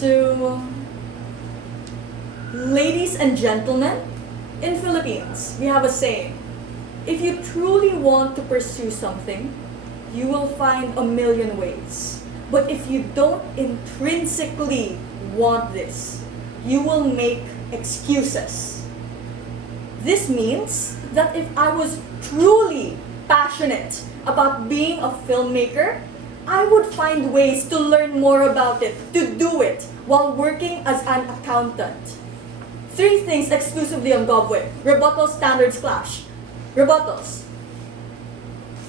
to ladies and gentlemen, in Philippines, we have a saying, if you truly want to pursue something, you will find a million ways. But if you don't intrinsically want this, you will make excuses. This means that if I was truly passionate about being a filmmaker, I would find ways to learn more about it, to do it, while working as an accountant. 3 things exclusively on GovWay. Rebuttal standards clash. Rebuttals.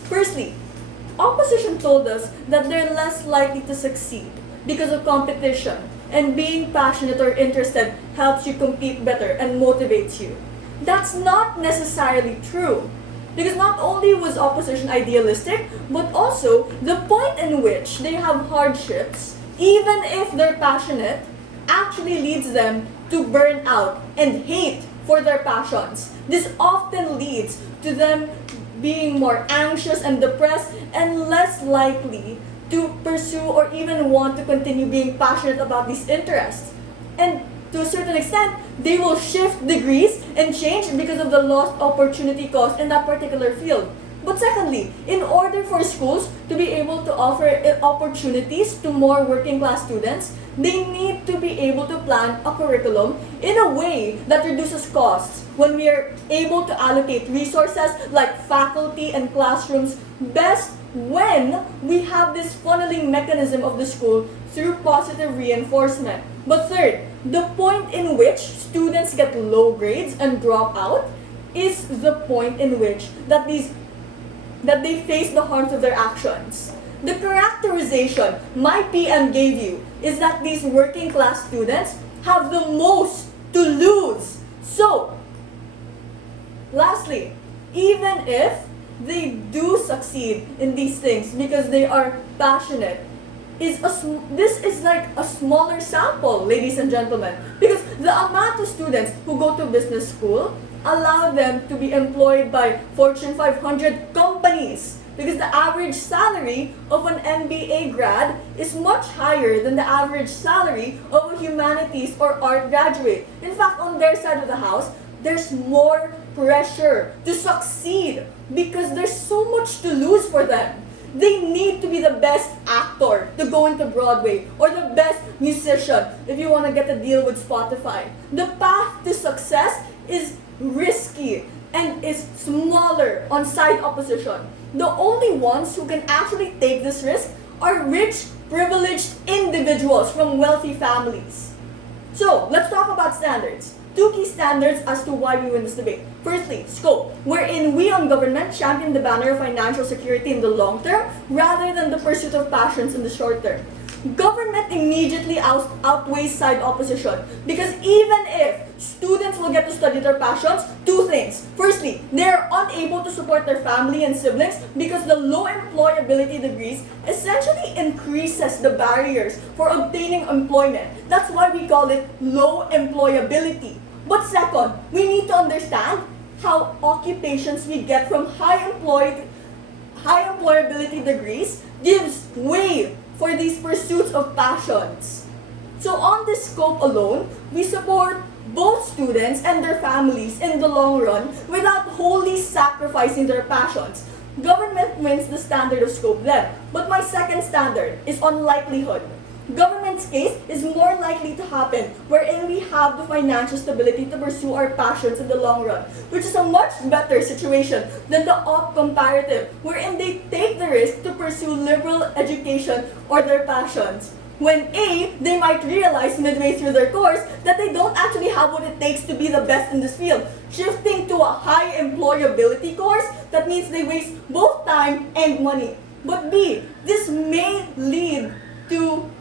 Firstly, opposition told us that they're less likely to succeed because of competition, and being passionate or interested helps you compete better and motivates you. That's not necessarily true, because not only was opposition idealistic, but also the point in which they have hardships, even if they're passionate, actually leads them to burn out and hate for their passions. This often leads to them being more anxious and depressed and less likely to pursue or even want to continue being passionate about these interests. And to a certain extent, they will shift degrees and change because of the lost opportunity cost in that particular field. But secondly, in order for schools to be able to offer opportunities to more working class students, they need to be able to plan a curriculum in a way that reduces costs. When we are able to allocate resources like faculty and classrooms best when we have this funneling mechanism of the school through positive reinforcement. But third, the point in which students get low grades and drop out is the point in which that they face the harms of their actions. The characterization my PM gave you is that these working class students have the most to lose. So, lastly, even if they do succeed in these things because they are passionate, this is like a smaller sample, ladies and gentlemen, because the amount of students who go to business school allow them to be employed by Fortune 500 companies, because the average salary of an MBA grad is much higher than the average salary of a humanities or art graduate. In fact, on their side of the house, there's more pressure to succeed because there's so much to lose for them. They need to be the best actor to go into Broadway, or the best musician if you want to get a deal with Spotify. The path to success is risky and is smaller on side opposition. The only ones who can actually take this risk are rich, privileged individuals from wealthy families. So, let's talk about standards. 2 key standards as to why we win this debate. Firstly, scope, wherein we on government champion the banner of financial security in the long term rather than the pursuit of passions in the short term. Government immediately outweighs side opposition, because even if students will get to study their passions, 2 things. Firstly, they are unable to support their family and siblings because the low employability degrees essentially increases the barriers for obtaining employment. That's why we call it low employability. But second, we need to understand how occupations we get from high employability degrees gives way for these pursuits of passions. So on this scope alone, we support both students and their families in the long run without wholly sacrificing their passions. Government wins the standard of scope then, but my second standard is on likelihood. Government's case is more likely to happen wherein we have the financial stability to pursue our passions in the long run, which is a much better situation than the op comparative, wherein they take the risk to pursue liberal education or their passions. When A, they might realize midway through their course that they don't actually have what it takes to be the best in this field. Shifting to a high employability course, that means they waste both time and money. But B, this may lead to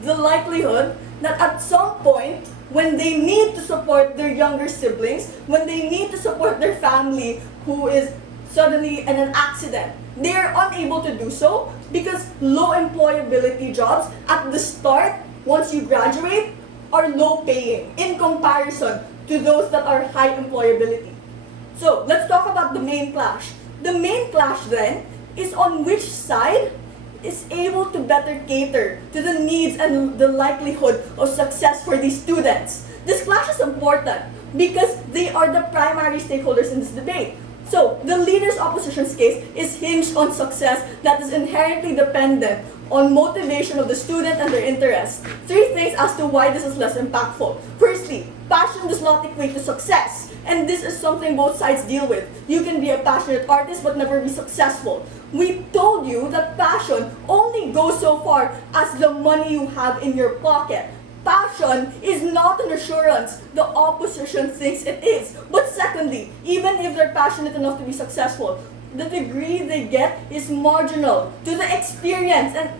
the likelihood that at some point, when they need to support their younger siblings, when they need to support their family who is suddenly in an accident, they are unable to do so because low employability jobs at the start, once you graduate, are low paying in comparison to those that are high employability. So let's talk about the main clash. The main clash then is on which side is able to better cater to the needs and the likelihood of success for these students. This clash is important because they are the primary stakeholders in this debate. So, the leader's opposition's case is hinged on success that is inherently dependent on motivation of the student and their interests. 3 things as to why this is less impactful. Firstly, passion does not equate to success. And this is something both sides deal with. You can be a passionate artist but never be successful. We told you that passion only goes so far as the money you have in your pocket. Passion is not an assurance the opposition thinks it is. But secondly, even if they're passionate enough to be successful, the degree they get is marginal to the experience and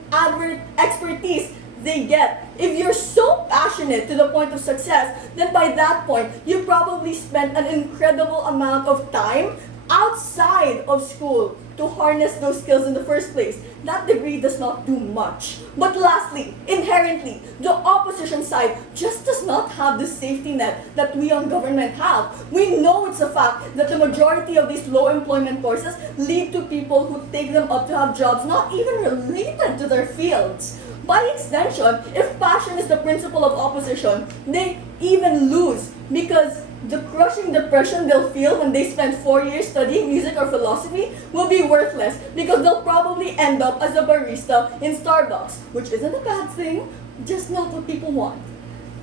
expertise they get. If you're so passionate to the point of success, then by that point, you probably spent an incredible amount of time outside of school to harness those skills in the first place. That degree does not do much. But lastly, inherently, the opposition side just does not have the safety net that we on government have. We know it's a fact that the majority of these low employment courses lead to people who take them up to have jobs not even related to their fields. By extension, if passion is the principle of opposition, they even lose because the crushing depression they'll feel when they spend 4 years studying music or philosophy will be worthless because they'll probably end up as a barista in Starbucks, which isn't a bad thing, just not what people want.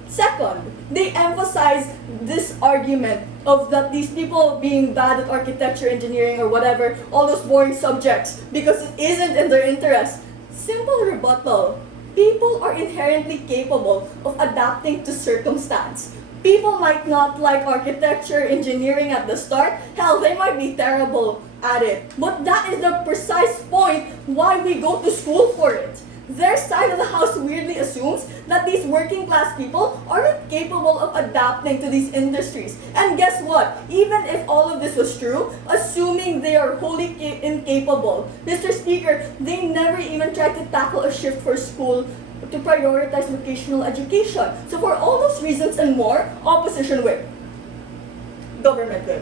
Second, they emphasize this argument of that these people being bad at architecture, engineering, or whatever, all those boring subjects, because it isn't in their interest. Simple rebuttal. People are inherently capable of adapting to circumstance. People might not like architecture, engineering at the start. Hell, they might be terrible at it. But that is the precise point why we go to school for it. Their side of the house weirdly assumes that these working class people aren't capable of adapting to these industries. And guess what? Even if all of this was true, assuming they are wholly incapable, Mr. Speaker, they never even tried to tackle a shift for school to prioritize vocational education. So for all those reasons and more, opposition win. Government win.